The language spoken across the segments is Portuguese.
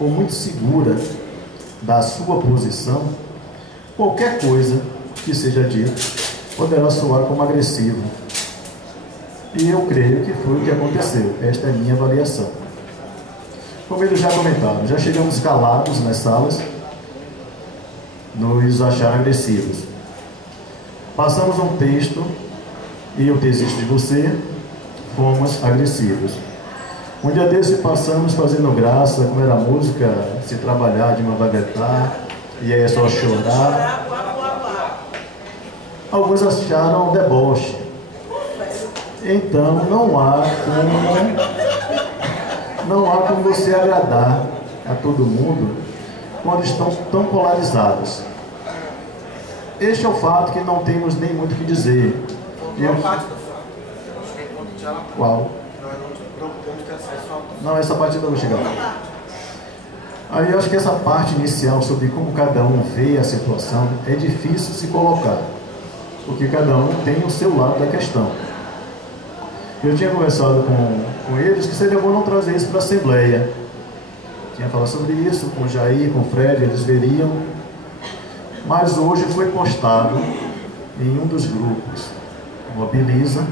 ou muito segura da sua posição, qualquer coisa que seja dita poderá soar como agressivo. E eu creio que foi o que aconteceu. Esta é a minha avaliação. Como eles já comentaram, já chegamos calados nas salas, nos acharam agressivos. Passamos um texto e eu desisto de você, fomos agressivos. Um dia desse passamos fazendo graça, como era a música, se trabalhar de uma vaguetar, e aí é só chorar. Alguns acharam deboche. Então não há como você agradar a todo mundo quando estão tão polarizados. Este é o fato que não temos nem muito o que dizer. Qual? Não, essa parte não vou chegar. Aí eu acho que essa parte inicial sobre como cada um vê a situação é difícil se colocar, porque cada um tem o seu lado da questão. Eu tinha conversado com eles que seria bom não trazer isso para a Assembleia. Tinha falado sobre isso com o Jair, com o Fred, eles veriam. Mas hoje foi postado em um dos grupos, Mobiliza,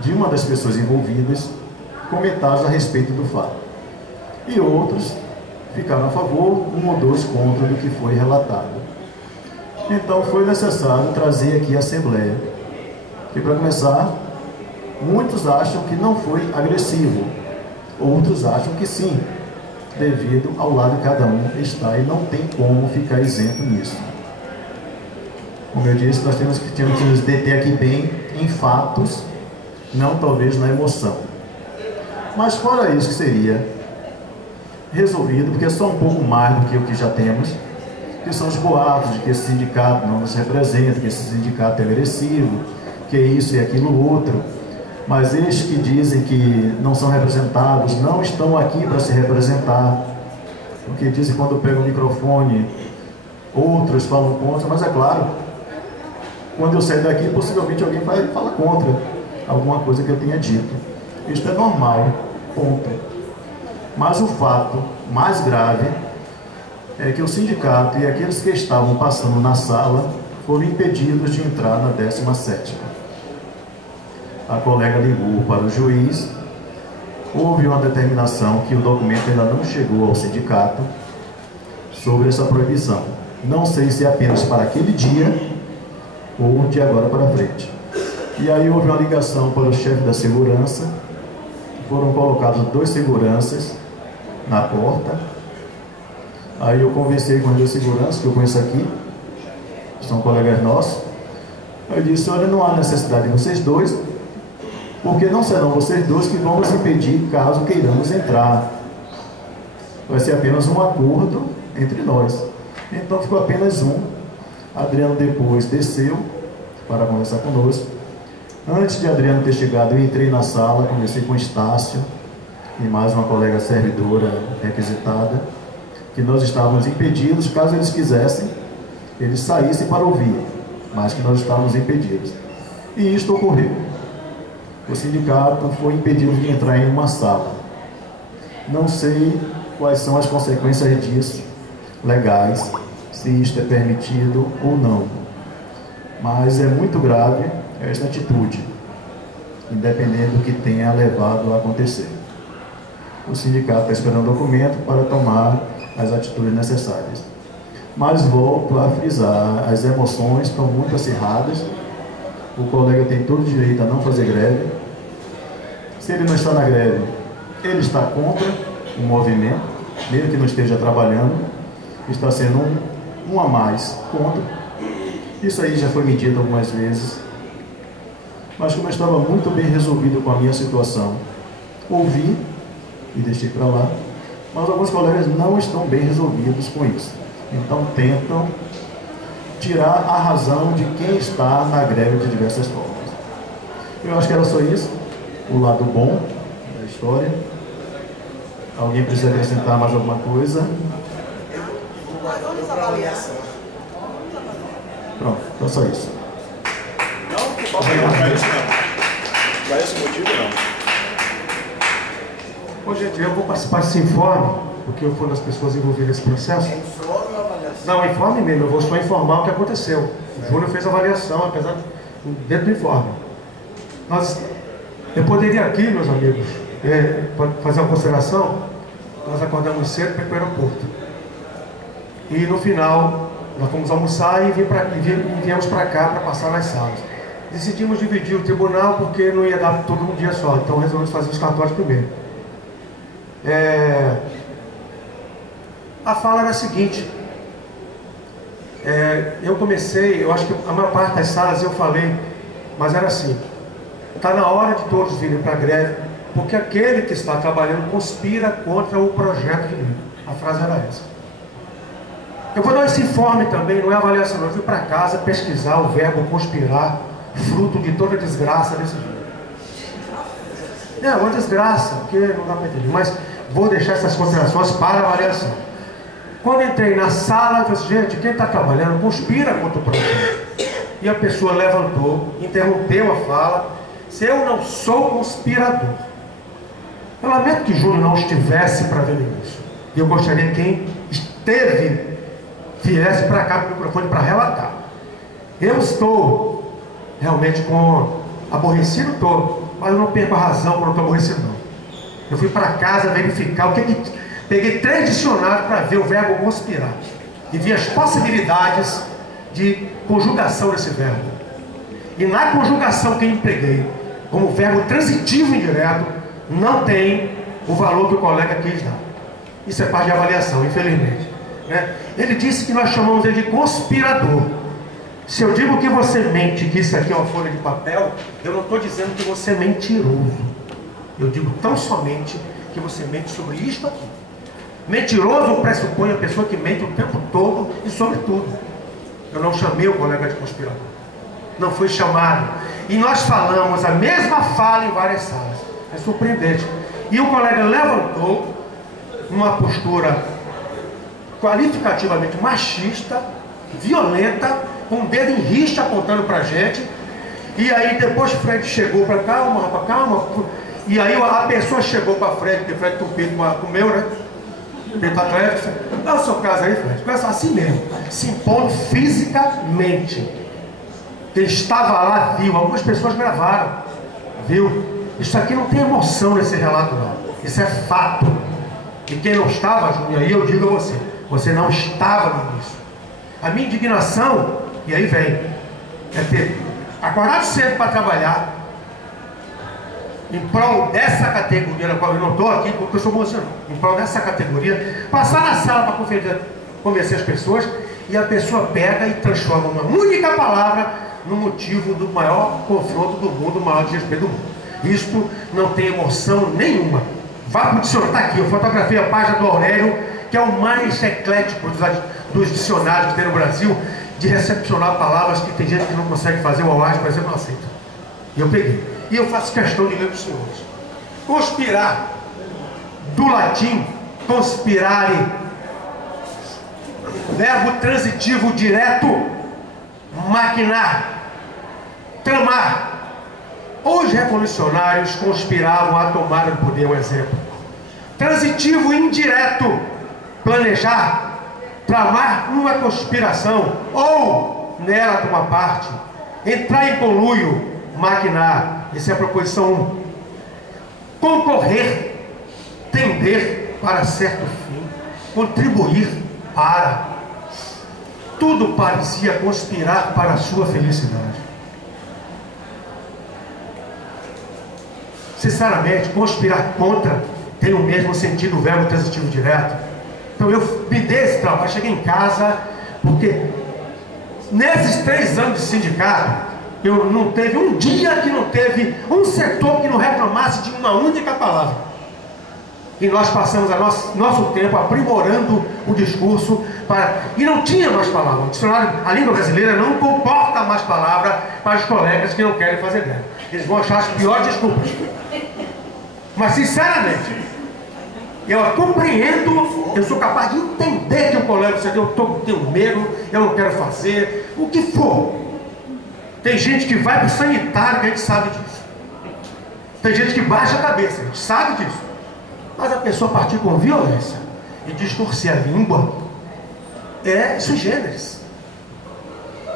de uma das pessoas envolvidas, comentários a respeito do fato. E outros ficaram a favor, um ou dois contra do que foi relatado. Então foi necessário trazer aqui a Assembleia. Que para começar, muitos acham que não foi agressivo, outros acham que sim, devido ao lado que cada um está e não tem como ficar isento nisso. Como eu disse, nós temos que nos deter aqui bem em fatos, não talvez na emoção. Mas fora isso que seria resolvido, porque é só um pouco mais do que o que já temos, que são os boatos de que esse sindicato não nos representa, que esse sindicato é agressivo, que é isso e aquilo outro. Mas estes que dizem que não são representados, não estão aqui para se representar. Porque dizem quando pegam o microfone, outros falam contra, mas é claro, quando eu sair daqui, possivelmente alguém vai falar contra alguma coisa que eu tenha dito. Isto é normal, ponto. Mas o fato mais grave é que o sindicato e aqueles que estavam passando na sala foram impedidos de entrar na 17ª. A colega ligou para o juiz, houve uma determinação que o documento ainda não chegou ao sindicato sobre essa proibição. Não sei se é apenas para aquele dia ou de agora para frente. E aí houve uma ligação para o chefe da segurança, foram colocados 2 seguranças na porta. Aí eu conversei com os 2 seguranças que eu conheço aqui, são colegas nossos. Eu disse, olha, não há necessidade de vocês dois, porque não serão vocês dois que vão nos impedir caso queiramos entrar. Vai ser apenas um acordo entre nós. Então ficou apenas um. Adriano depois desceu para conversar conosco. Antes de Adriano ter chegado, eu entrei na sala, conversei com Estácio e mais uma colega servidora requisitada, que nós estávamos impedidos, caso eles quisessem, eles saíssem para ouvir, mas que nós estávamos impedidos. E isto ocorreu. O sindicato foi impedido de entrar em uma sala. Não sei quais são as consequências disso, legais, se isto é permitido ou não. Mas é muito grave esta atitude, independente do que tenha levado a acontecer. O sindicato está esperando o documento para tomar as atitudes necessárias. Mas volto a frisar, as emoções estão muito acirradas. O colega tem todo o direito a não fazer greve. Se ele não está na greve, ele está contra o movimento, mesmo que não esteja trabalhando, está sendo um a mais contra. Isso aí já foi medido algumas vezes. Mas como eu estava muito bem resolvido com a minha situação, ouvi e deixei para lá. Mas alguns colegas não estão bem resolvidos com isso. Então tentam tirar a razão de quem está na greve de diversas formas. Eu acho que era só isso, o lado bom da história. Alguém precisa acrescentar mais alguma coisa? Pronto, então só isso. Não vai esse motivo não. Bom, gente, eu vou participar desse informe porque eu fui uma das pessoas envolvidas nesse processo. É informe ou avaliação? Não, informe mesmo, eu vou só informar o que aconteceu. O Júnior fez a avaliação, apesar de dentro do informe. Eu poderia aqui, meus amigos, fazer uma consideração. Nós acordamos cedo para ir para o aeroporto. E no final, nós fomos almoçar e viemos para cá para passar nas salas. Decidimos dividir o tribunal porque não ia dar todo um dia só, então resolvemos fazer os cartórios primeiro. A fala era a seguinte: eu comecei, eu acho que a maior parte das salas eu falei, mas era assim: está na hora de todos virem para a greve, porque aquele que está trabalhando conspira contra o projeto de lei. A frase era essa. Eu vou dar esse informe também, não é avaliação, não. Eu fui para casa pesquisar o verbo conspirar, fruto de toda a desgraça desse dia. É uma desgraça, porque não dá para entender, mas vou deixar essas considerações para avaliação. Quando entrei na sala, eu disse: gente, quem está trabalhando conspira contra o projeto. E a pessoa levantou, interrompeu a fala: se eu não sou conspirador. Eu lamento que Júnior não estivesse para ver isso. E eu gostaria que quem esteve viesse para cá com o microfone para relatar. Eu estou realmente aborrecido todo, mas eu não perco a razão quando eu estou aborrecido, não. Eu fui para casa verificar peguei 3 dicionários para ver o verbo conspirar e vi as possibilidades de conjugação desse verbo. E na conjugação que eu empreguei como verbo transitivo indireto, não tem o valor que o colega quis dar. Isso é parte de avaliação, infelizmente, né? Ele disse que nós chamamos ele de conspirador. Se eu digo que você mente, que isso aqui é uma folha de papel, eu não estou dizendo que você é mentiroso. Eu digo tão somente que você mente sobre isto aqui. Mentiroso pressupõe a pessoa que mente o tempo todo e sobre tudo. Eu não chamei o colega de conspirador. Não foi chamado. E nós falamos a mesma fala em várias salas. É surpreendente. E o colega levantou numa postura qualificativamente machista, violenta, com o dedo em rixa apontando pra gente. E aí depois o Fred chegou para calma, rapaz, calma. E aí a pessoa chegou para Fred, porque Fred tem um peito com o meu, né? Peito atlético. Dá o seu caso aí, Fred. Começa assim mesmo, se impondo fisicamente. Ele estava lá, viu, algumas pessoas gravaram, viu? Isso aqui não tem emoção nesse relato, não. Isso é fato. E quem não estava, Júnior, aí eu digo a você: você não estava no início. A minha indignação, e aí vem, é ter acordado cedo para trabalhar em prol dessa categoria, na qual eu não estou aqui porque eu sou moço, em prol dessa categoria, passar na sala para convencer as pessoas, e a pessoa pega e transforma uma única palavra no motivo do maior confronto do mundo, o maior desrespeito do mundo. Isto não tem emoção nenhuma. Vá para o dicionário, está aqui, eu fotografei a página do Aurélio, que é o mais eclético dos dicionários que tem no Brasil, de recepcionar palavras que tem gente que não consegue fazer, o Auage, por exemplo, não aceita. E eu peguei. E eu faço questão de ler para os senhores. Conspirar, do latim, conspirare, verbo transitivo direto, maquinar, tramar. Os revolucionários conspiravam a tomada do poder, um exemplo. Transitivo indireto, planejar, tramar uma conspiração, ou nela tomar parte, entrar em conluio, maquinar. Essa é a proposição 1. Concorrer, tender para certo fim, contribuir para. Tudo parecia conspirar para a sua felicidade. Sinceramente, conspirar contra tem o mesmo sentido do verbo transitivo direto. Então eu me dei esse trabalho, cheguei em casa, porque nesses 3 anos de sindicato, eu não teve um dia que não teve um setor que não reclamasse de uma única palavra. E nós passamos nosso tempo aprimorando o discurso e não tinha mais palavra. O dicionário, a língua brasileira não comporta mais palavra para os colegas que não querem fazer greve. Eles vão achar as piores desculpas. Mas sinceramente, eu compreendo, eu sou capaz de entender que o colega disse: eu tenho medo, eu não quero fazer, o que for. Tem gente que vai para o sanitário, que a gente sabe disso. Tem gente que baixa a cabeça, a gente sabe disso. Mas a pessoa partir com violência e distorcer a língua é sui generis.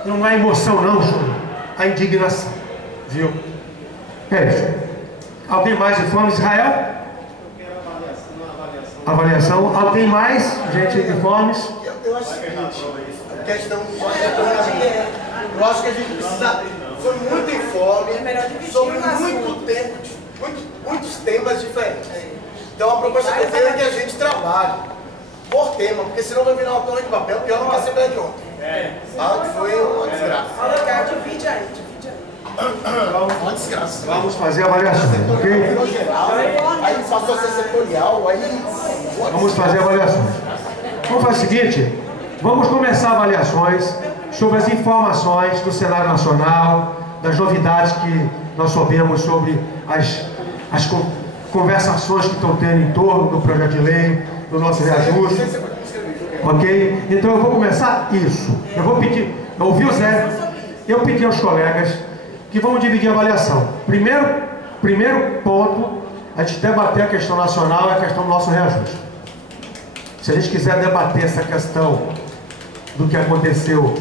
Não há emoção não, Júnior. Há indignação. Viu? É isso. Alguém mais informe? Israel? Avaliação. Alguém mais? Gente, informes? Eu acho que a questão eu acho que a gente precisa. Foi muito informe sobre muito tempo, muitos temas diferentes. Então a proposta que eu tenho é que a gente trabalhe por tema, porque senão vai virar uma tona de papel, pior do que a Assembleia de ontem. Tá? Que foi uma desgraça. Divide aí. Uma desgraça. Vamos fazer avaliações, ok? Aí passou a ser setorial, aí. Vamos fazer avaliações. Vamos fazer o seguinte: vamos começar avaliações sobre as informações do cenário nacional, das novidades que nós soubemos sobre as conversações que estão tendo em torno do projeto de lei, do nosso reajuste. Ok? Então eu vou começar isso. Eu vou pedir, eu ouvi o Zé, eu pedi aos colegas que vamos dividir a avaliação. Primeiro ponto, a gente debater a questão nacional e a questão do nosso reajuste. Se a gente quiser debater essa questão do que aconteceu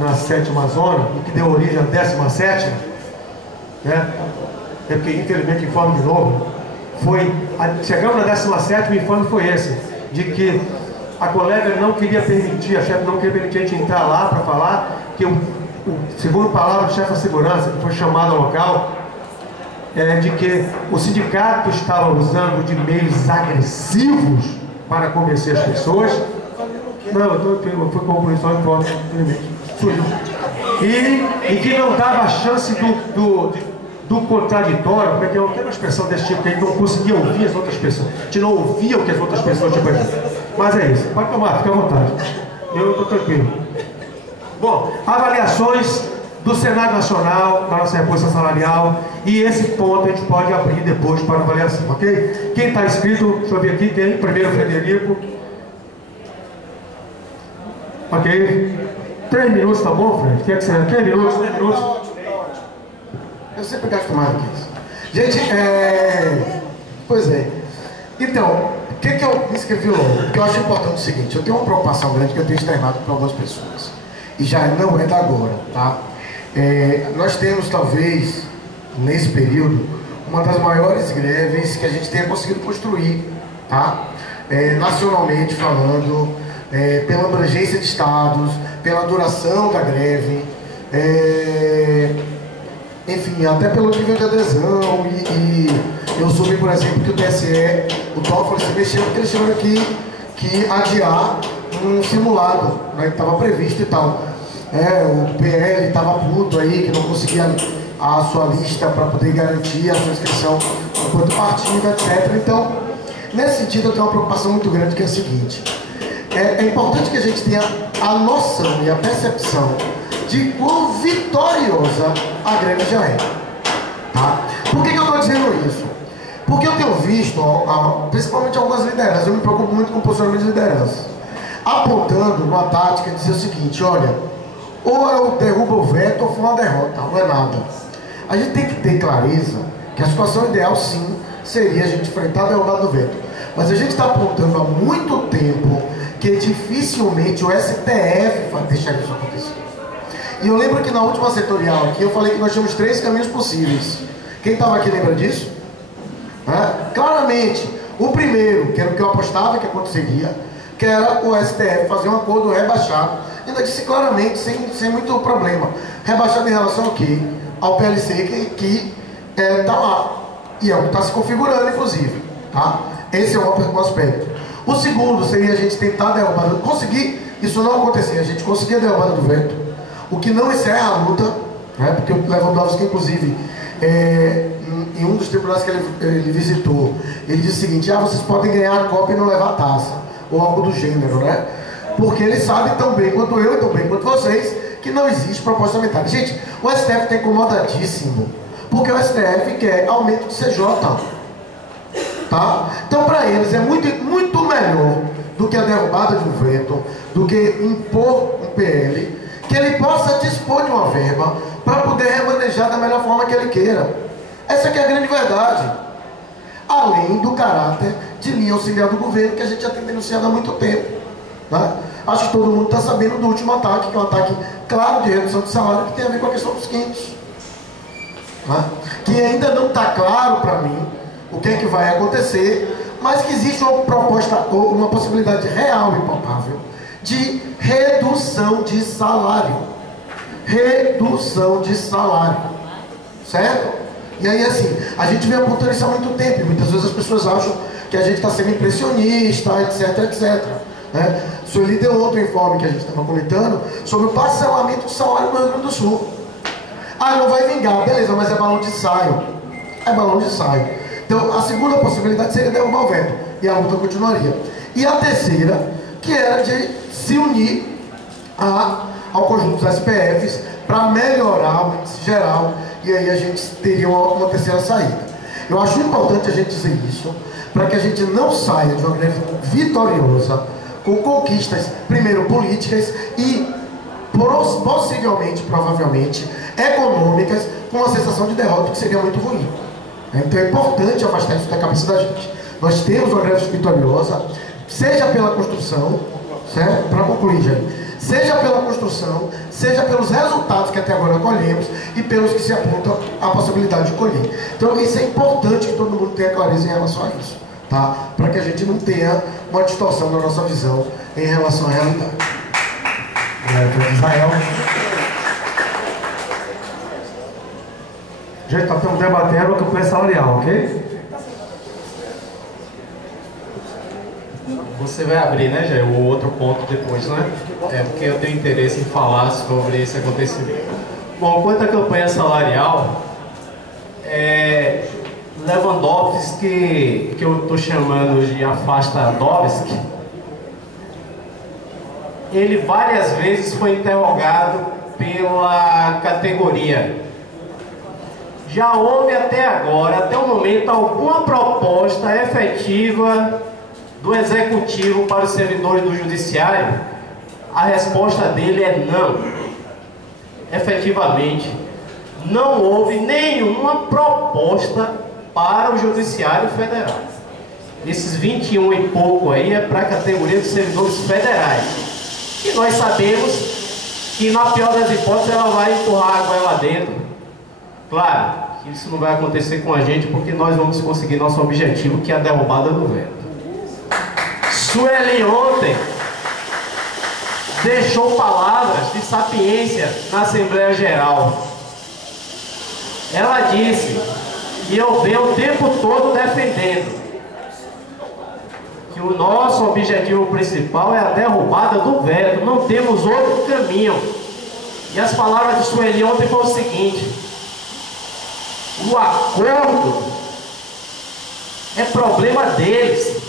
na 7ª zona, o que deu origem à 17ª, né? É porque infelizmente o informe de novo chegamos na 17ª, o informe foi esse, de que a colega não queria permitir, a chefe não queria permitir a gente entrar lá para falar, que segundo palavra do chefe da segurança, que foi chamado ao local, de que o sindicato estava usando de meios agressivos para convencer as pessoas. Não, eu fui concluir só em prova, e que não dava a chance do contraditório, como é que é? Tem uma expressão desse tipo, que a gente não conseguia ouvir as outras pessoas, a gente não ouvia o que as outras pessoas tinham para dizer. Mas é isso, pode tomar, fica à vontade, eu estou tranquilo. Bom, avaliações do Senado Nacional, da nossa reposição salarial, e esse ponto a gente pode abrir depois para avaliação, ok? Quem está inscrito, deixa eu ver aqui, tem primeiro Frederico. Ok? 3 minutos, tá bom, Fred? Quer que você... 3 minutos, 3 minutos. Eu sempre gasto mais do que isso. Gente, pois é. Então, o que eu me inscrevi logo? Porque eu acho importante o seguinte: eu tenho uma preocupação grande que eu tenho externado para algumas pessoas. E já não é da agora, tá? Nós temos, talvez, nesse período, uma das maiores greves que a gente tenha conseguido construir, tá? Nacionalmente falando, pela abrangência de estados, pela duração da greve, enfim, até pelo nível de adesão. E eu soube, por exemplo, que o TSE, o Toffoli se mexeu porque eles tiveram que adiar um simulado, né, que estava previsto e tal. O PL estava puto aí, que não conseguia a sua lista para poder garantir a sua inscrição enquanto partido, etc. Então, nesse sentido, eu tenho uma preocupação muito grande, que é a seguinte: é importante que a gente tenha a noção e a percepção de quão vitoriosa a greve já é. Tá? Por que eu estou dizendo isso? Porque eu tenho visto, principalmente algumas lideranças, eu me preocupo muito com o posicionamento de lideranças, apontando uma tática de dizer o seguinte: olha, ou eu derrubo o veto ou foi uma derrota, não é nada. A gente tem que ter clareza que a situação ideal, sim, seria a gente enfrentar a derrubada do veto. Mas a gente está apontando há muito tempo que dificilmente o STF vai deixar isso acontecer. E eu lembro que na última setorial aqui eu falei que nós tínhamos 3 caminhos possíveis. Quem estava aqui lembra disso? Claramente, o primeiro, que era o que eu apostava que aconteceria, que era o STF fazer um acordo rebaixado, ainda disse claramente, sem muito problema, rebaixado em relação ao quê? Ao PLC que está lá, e é o que está se configurando, inclusive, tá? Esse é um aspecto. O segundo seria a gente tentar derrubar, conseguir isso não acontecer, a gente conseguir a derrubada do veto, o que não encerra a luta, né? Porque o Lewandowski, inclusive, em um dos tribunais que ele visitou, ele disse o seguinte: vocês podem ganhar a Copa e não levar a taça, ou algo do gênero, né? Porque ele sabe tão bem quanto eu e tão bem quanto vocês que não existe proposta aumentada. Gente, o STF está incomodadíssimo, porque o STF quer aumento de CJ, tá? Então, para eles é muito, muito melhor do que a derrubada de um veto, do que impor um PL, que ele possa dispor de uma verba para poder remanejar da melhor forma que ele queira. Essa que é a grande verdade. além do caráter de linha auxiliar do governo, que a gente já tem denunciado há muito tempo, né? Acho que todo mundo está sabendo do último ataque, que é um ataque claro de redução de salário, que tem a ver com a questão dos quintos, né? Que ainda não está claro para mim o que é que vai acontecer, mas que existe uma proposta, ou uma possibilidade real e palpável de redução de salário. Redução de salário. Certo? E aí, assim, a gente vem apontando isso há muito tempo, e muitas vezes as pessoas acham que a gente está sendo impressionista, etc, etc. Né? Sueli deu outro informe que a gente estava comentando sobre o parcelamento de salário no Rio Grande do Sul. Ah, não vai vingar, beleza, mas é balão de ensaio. É balão de ensaio. Então, a segunda possibilidade seria derrubar o veto, e a luta continuaria. E a terceira, que era de se unir ao conjunto dos SPFs para melhorar o índice geral, e aí a gente teria uma terceira saída. Eu acho importante a gente dizer isso, para que a gente não saia de uma greve vitoriosa, com conquistas, primeiro políticas e possivelmente, provavelmente, econômicas, com uma sensação de derrota que seria muito ruim. Então é importante afastar isso da cabeça da gente. Nós temos uma greve vitoriosa, seja pela construção, certo? Para concluir, gente. Seja pela construção, seja pelos resultados que até agora colhemos e pelos que se apontam a possibilidade de colher. Então isso é importante que todo mundo tenha clareza em relação a isso, tá? Para que a gente não tenha uma distorção na nossa visão em relação à realidade. Israel. Gente, nós estamos debatendo a campanha salarial, ok? Você vai abrir, né, Jair, o outro ponto depois, né? É porque eu tenho interesse em falar sobre esse acontecimento. Bom, quanto à campanha salarial, Lewandowski, que eu estou chamando de Afastadowski, ele várias vezes foi interrogado pela categoria. Já houve até agora, até o momento, alguma proposta efetiva do Executivo para os servidores do Judiciário? A resposta dele é não. Efetivamente, não houve nenhuma proposta para o Judiciário Federal. Esses 21 e pouco aí é para a categoria dos servidores federais. E nós sabemos que, na pior das hipóteses, ela vai empurrar água lá dentro. Claro, que isso não vai acontecer com a gente, porque nós vamos conseguir nosso objetivo, que é a derrubada do veto. Sueli ontem deixou palavras de sapiência na Assembleia Geral. Ela disse, e eu venho o tempo todo defendendo, que o nosso objetivo principal é a derrubada do veto, não temos outro caminho. E as palavras de Sueli ontem foram o seguinte: o acordo é problema deles.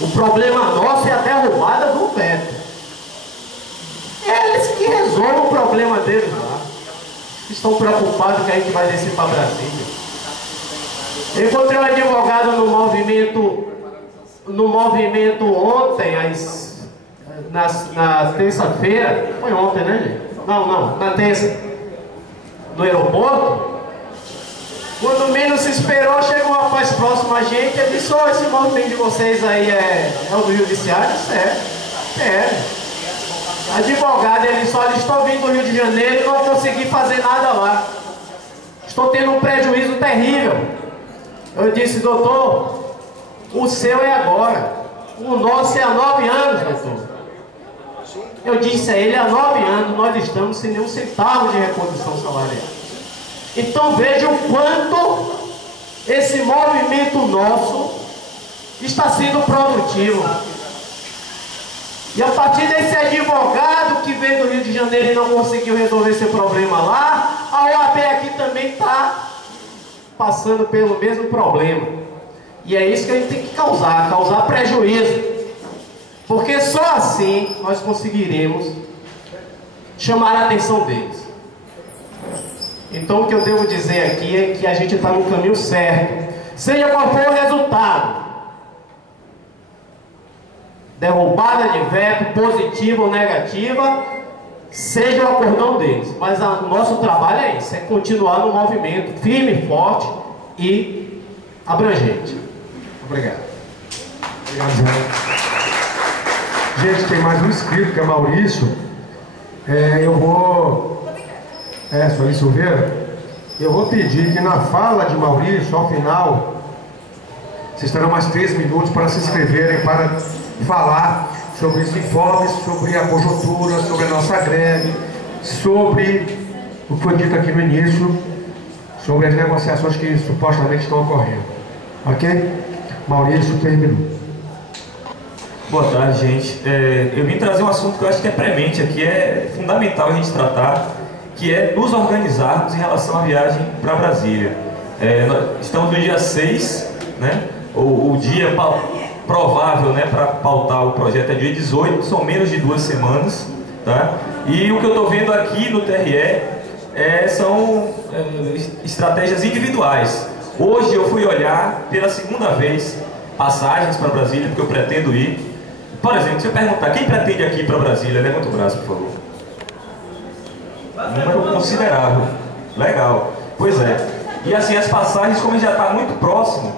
O problema nosso é a derrubada do veto. Eles que resolvem o problema deles lá. Estão preocupados que a gente vai descer para Brasília. Eu encontrei um advogado no movimento ontem, na terça-feira. Foi ontem, né, gente? Não, na terça. No aeroporto. Quando menos se esperou, chegou um rapaz próximo a gente e disse: esse movimento de vocês aí é o do Judiciário? Advogado, ele disse: olha, estou vindo do Rio de Janeiro e não consegui fazer nada lá. Estou tendo um prejuízo terrível. Eu disse: doutor, o seu é agora. O nosso é há 9 anos, doutor. Eu disse a ele: há 9 anos nós estamos sem nenhum centavo de reposição salarial. Então veja o quanto esse movimento nosso está sendo produtivo. E a partir desse advogado que veio do Rio de Janeiro e não conseguiu resolver esse problema lá, a OAB aqui também está passando pelo mesmo problema. E é isso que a gente tem que causar prejuízo. Porque só assim nós conseguiremos chamar a atenção deles. Então o que eu devo dizer aqui é que a gente está no caminho certo. Seja qual for o resultado, derrubada de veto, positiva ou negativa, seja o acordão deles. Mas o nosso trabalho é isso, é continuar no movimento firme e forte e abrangente. Obrigado. Obrigado, Zé. Gente, tem mais um inscrito, que é Maurício. Sueli Silveira. Eu vou pedir que na fala de Maurício, ao final, vocês terão mais 3 minutos para se inscreverem, para falar sobre os informes, sobre a conjuntura, sobre a nossa greve, sobre o que foi dito aqui no início, sobre as negociações que supostamente estão ocorrendo. Ok? Maurício, 3 minutos. Boa tarde, gente. Eu vim trazer um assunto que eu acho que é premente aqui, é fundamental a gente tratar, que é nos organizarmos em relação à viagem para Brasília. Nós estamos no dia 6, né? O dia provável, né, para pautar o projeto é dia 18, são menos de 2 semanas, tá? E o que eu estou vendo aqui no TRE são estratégias individuais. Hoje eu fui olhar pela segunda vez passagens para Brasília, porque eu pretendo ir. Por exemplo, se eu perguntar quem pretende aqui para Brasília, levanta o braço, por favor. Um número considerável. Legal. Pois é. E assim, as passagens, como já está muito próximo,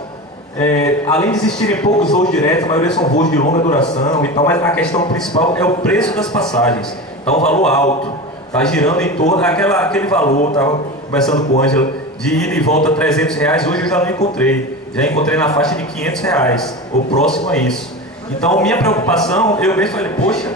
além de existirem poucos voos diretos, a maioria são voos de longa duração e tal, mas a questão principal é o preço das passagens. Está um valor alto. Está girando em torno aquele valor, estava conversando com o Ângelo, de ida e volta R$300, hoje eu já não encontrei. Já encontrei na faixa de R$500, ou próximo a isso. Então, minha preocupação, eu mesmo falei, poxa,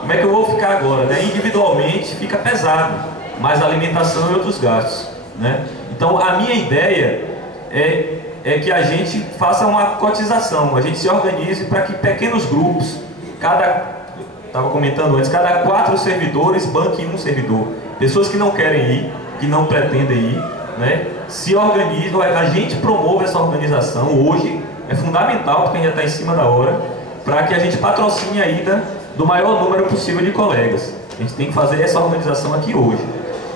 como é que eu vou ficar agora? Né? Individualmente fica pesado, mais alimentação e outros gastos. Né? Então, a minha ideia é que a gente faça uma cotização, a gente se organize para que pequenos grupos, estava comentando antes, cada 4 servidores banquem um servidor. Pessoas que não querem ir, que não pretendem ir, né? Se organizam, a gente promove essa organização hoje, é fundamental, porque a gente já está em cima da hora, para que a gente patrocine a ida do maior número possível de colegas. A gente tem que fazer essa organização aqui hoje.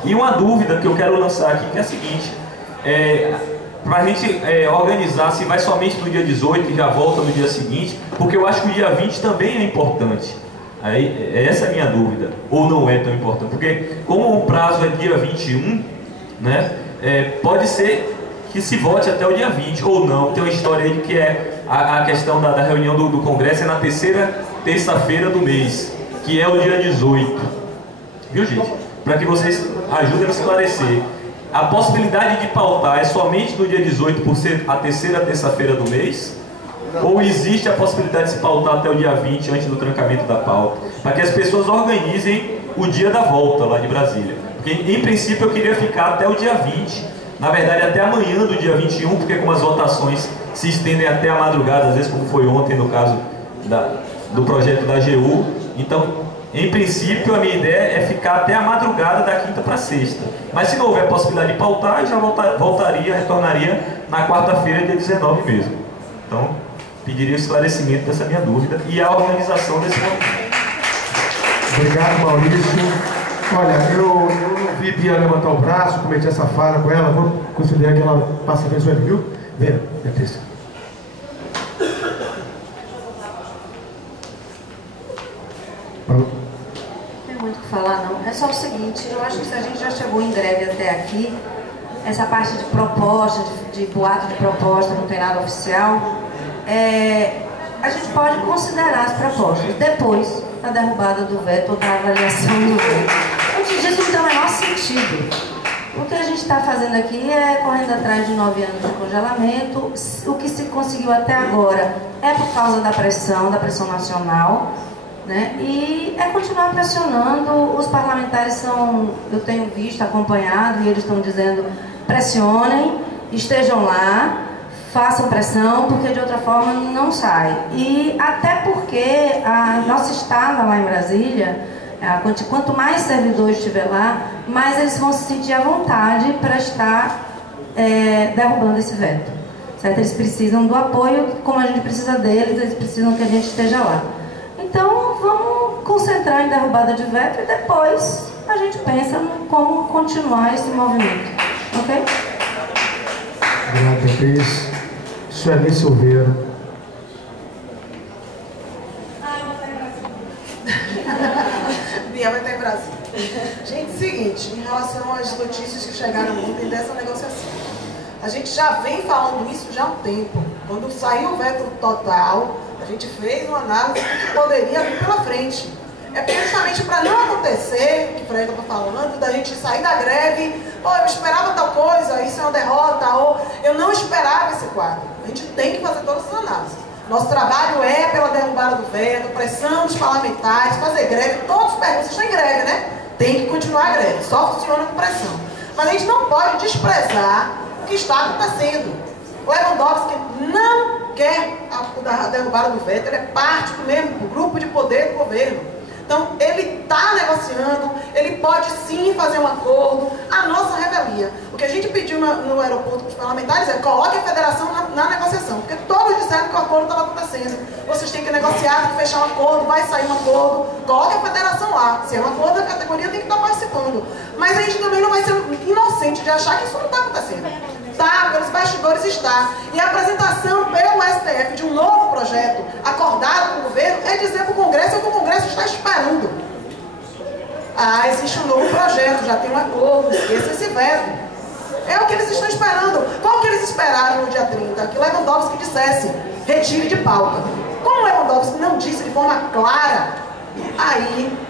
E uma dúvida que eu quero lançar aqui, que é a seguinte, para a gente organizar se vai somente no dia 18 e já volta no dia seguinte, porque eu acho que o dia 20 também é importante. Essa é a minha dúvida, ou não é tão importante, porque como o prazo é dia 21, né, pode ser que se vote até o dia 20, ou não. Tem uma história aí de que a questão da reunião do Congresso é na terceira terça-feira do mês, que é o dia 18. Viu, gente? Para que vocês ajudem a esclarecer. A possibilidade de pautar é somente no dia 18 por ser a terceira terça-feira do mês? Ou existe a possibilidade de se pautar até o dia 20 antes do trancamento da pauta? Para que as pessoas organizem o dia da volta lá de Brasília. Porque em princípio eu queria ficar até o dia 20. Na verdade até amanhã do dia 21, porque como as votações se estendem até a madrugada, às vezes como foi ontem no caso do projeto da AGU. Então, em princípio, a minha ideia é ficar até a madrugada da quinta para sexta. Mas se não houver possibilidade de pautar, eu já retornaria na quarta-feira, dia 19 mesmo. Então, pediria o esclarecimento dessa minha dúvida e a organização desse momento. Obrigado, Maurício. Olha, eu não vi Bia levantar o braço, cometi essa falha com ela, vou considerar que ela passa a vez, viu? Venha, Beatriz. Não tem muito o que falar, não. É só o seguinte, eu acho que se a gente já chegou em greve até aqui, essa parte de proposta, de boato de proposta, não tem nada oficial, a gente pode considerar as propostas depois da derrubada do veto ou da avaliação do veto. Antes disso não tem o menor sentido. O que a gente está fazendo aqui é correndo atrás de 9 anos de congelamento. O que se conseguiu até agora é por causa da pressão nacional, né? E é continuar pressionando. Os parlamentares eu tenho visto, acompanhado, e eles estão dizendo, pressionem, estejam lá, façam pressão, porque de outra forma não sai. E até porque a nossa estada lá em Brasília, quanto mais servidores estiver lá, mais eles vão se sentir à vontade para estar derrubando esse veto. Certo? Eles precisam do apoio, como a gente precisa deles, eles precisam que a gente esteja lá. Então, vamos concentrar em derrubada de veto e depois a gente pensa em como continuar esse movimento. Ok? Obrigado, Beatriz. Sueli Silveira. Bia vai estar em Brasília. Gente, seguinte, em relação às notícias que chegaram ontem dessa negociação. A gente já vem falando isso já há um tempo. Quando saiu o veto total, a gente fez uma análise do que poderia vir pela frente. É porque justamente para não acontecer, que o Fred estava falando, da gente sair da greve, eu esperava tal coisa, isso é uma derrota, ou eu não esperava esse quadro. A gente tem que fazer todas as análises. Nosso trabalho é pela derrubada do veto, pressão dos parlamentares, fazer greve, todos perguntam, vocês estão em greve, né? Tem que continuar a greve, só funciona com pressão. Mas a gente não pode desprezar o que está acontecendo. O Lewandowski não quer a derrubada do veto, ele é parte do mesmo grupo de poder do governo. Então, ele está negociando, ele pode sim fazer um acordo, a nossa revelia. O que a gente pediu no aeroporto para os parlamentares é coloque a federação na negociação, porque todos disseram que o acordo estava acontecendo. Vocês têm que negociar, tem que fechar um acordo, vai sair um acordo, coloque a federação lá. Se é um acordo, a categoria tem que estar participando. Mas a gente também não vai ser inocente de achar que isso não está acontecendo. Tá, pelos bastidores está. E a apresentação pelo STF de um novo projeto acordado com o governo é dizer para o Congresso o que o Congresso está esperando. Ah, existe um novo projeto, já tem um acordo, esqueça esse veto. É o que eles estão esperando. Qual que eles esperaram no dia 30? Que Lewandowski dissesse, retire de pauta. Como Lewandowski não disse de forma clara, aí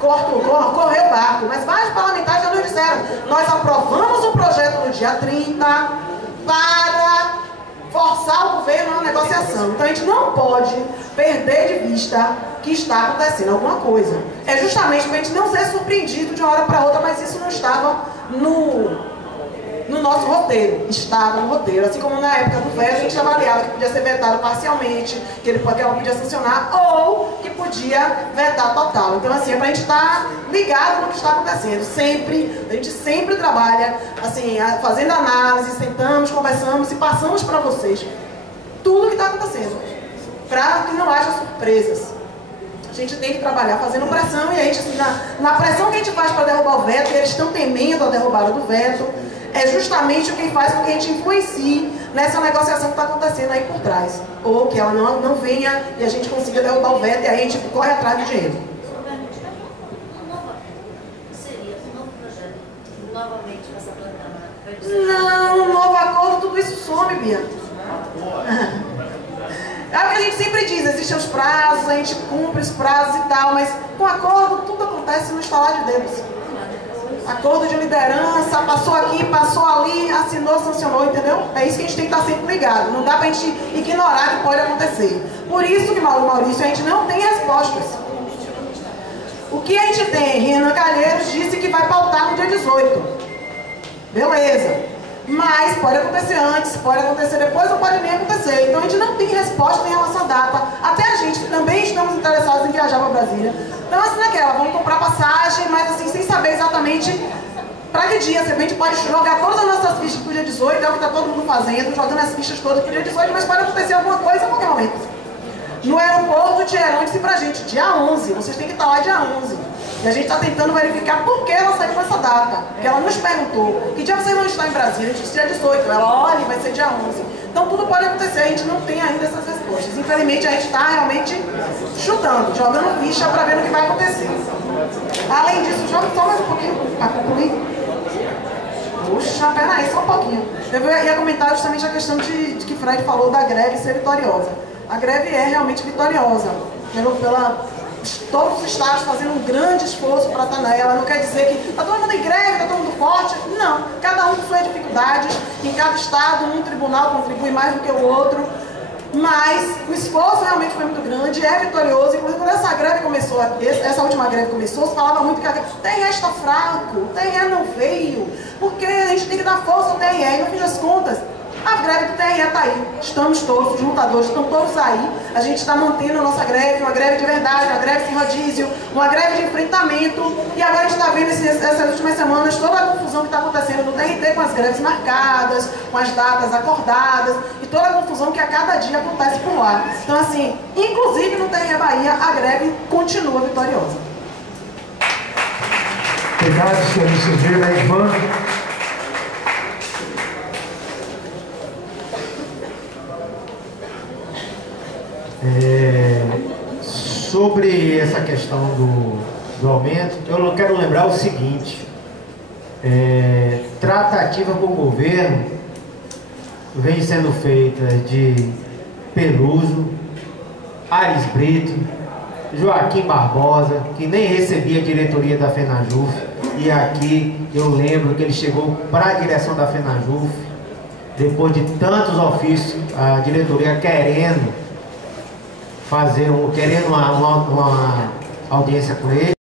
correu o barco, mas vários parlamentares já nos disseram, nós aprovamos o projeto no dia 30 para forçar o governo na negociação. Então a gente não pode perder de vista que está acontecendo alguma coisa. É justamente para a gente não ser surpreendido de uma hora para outra, mas isso não estava no nosso roteiro, estava no roteiro. Assim como na época do veto, a gente avaliava que podia ser vetado parcialmente, que ela podia sancionar, ou que podia vetar total. Então, assim, é para a gente estar ligado no que está acontecendo. A gente sempre trabalha, assim, fazendo análise, sentamos, conversamos e passamos para vocês tudo o que está acontecendo, para que não haja surpresas. A gente tem que trabalhar fazendo pressão, e a gente, na pressão que a gente faz para derrubar o veto, e eles estão temendo a derrubada do veto, é justamente o que faz com que a gente influencie nessa negociação que está acontecendo aí por trás. Ou que ela não venha e a gente consiga derrubar o veto e aí a gente corre atrás do dinheiro. Seria um novo projeto, novamente nessa plataforma? Não, um novo acordo, tudo isso some, Bia. É o que a gente sempre diz, existem os prazos, a gente cumpre os prazos e tal, mas com acordo tudo acontece no estalar de dedos. Acordo de liderança, passou aqui, passou ali, assinou, sancionou, entendeu? É isso que a gente tem que estar sempre ligado. Não dá pra gente ignorar que pode acontecer. Por isso que, Maurício, a gente não tem respostas. O que a gente tem? Renan Calheiros disse que vai pautar no dia 18. Beleza. Mas pode acontecer antes, pode acontecer depois ou pode nem acontecer. Então a gente não tem resposta em relação à data. Até a gente que também estamos interessados em viajar para Brasília. Então assim naquela, vamos comprar passagem, mas assim, sem saber exatamente para que dia. A gente pode jogar todas as nossas fichas para o dia 18, é o que está todo mundo fazendo, jogando as fichas todas para o dia 18, mas pode acontecer alguma coisa a qualquer momento. No aeroporto, o Tierão disse pra gente, dia 11, vocês têm que estar lá dia 11. E a gente está tentando verificar por que ela saiu com essa data. Porque ela nos perguntou, que dia vocês vão estar em Brasília? A gente disse dia 18. Ela, olha, vai ser dia 11. Então tudo pode acontecer, a gente não tem ainda essas respostas. Infelizmente a gente está realmente chutando, jogando ficha para ver o que vai acontecer. Além disso, joga só mais um pouquinho para concluir. Puxa, peraí, só um pouquinho. Eu ia comentar justamente a questão de que Fred falou da greve ser vitoriosa. A greve é realmente vitoriosa. Todos os estados fazendo um grande esforço para estar nela. Não quer dizer que está todo mundo em greve, está todo mundo forte. Não. Cada um com suas dificuldades. Em cada estado, um tribunal contribui mais do que o outro. Mas o esforço realmente foi muito grande, é vitorioso. Inclusive, quando essa greve começou, essa última greve começou, se falava muito que o TRE está fraco, o TRE não veio, porque a gente tem que dar força ao TRE. E no fim das contas, a greve do TRE está aí. Estamos todos, os lutadores estão todos aí. A gente está mantendo a nossa greve, uma greve de verdade, uma greve sem rodízio, uma greve de enfrentamento. E agora a gente está vendo essas últimas semanas toda a confusão que está acontecendo no TRT com as greves marcadas, com as datas acordadas e toda a confusão que a cada dia acontece por lá. Então, assim, inclusive no TRE Bahia, a greve continua vitoriosa. Obrigado, senhor Silveira, Ivan. Sobre essa questão do aumento, eu quero lembrar o seguinte: tratativa com o governo vem sendo feita de Peluso, Ares Brito, Joaquim Barbosa, que nem recebia a diretoria da FENAJUF, e aqui eu lembro que ele chegou para a direção da FENAJUF, depois de tantos ofícios, a diretoria querendo fazer uma audiência com ele.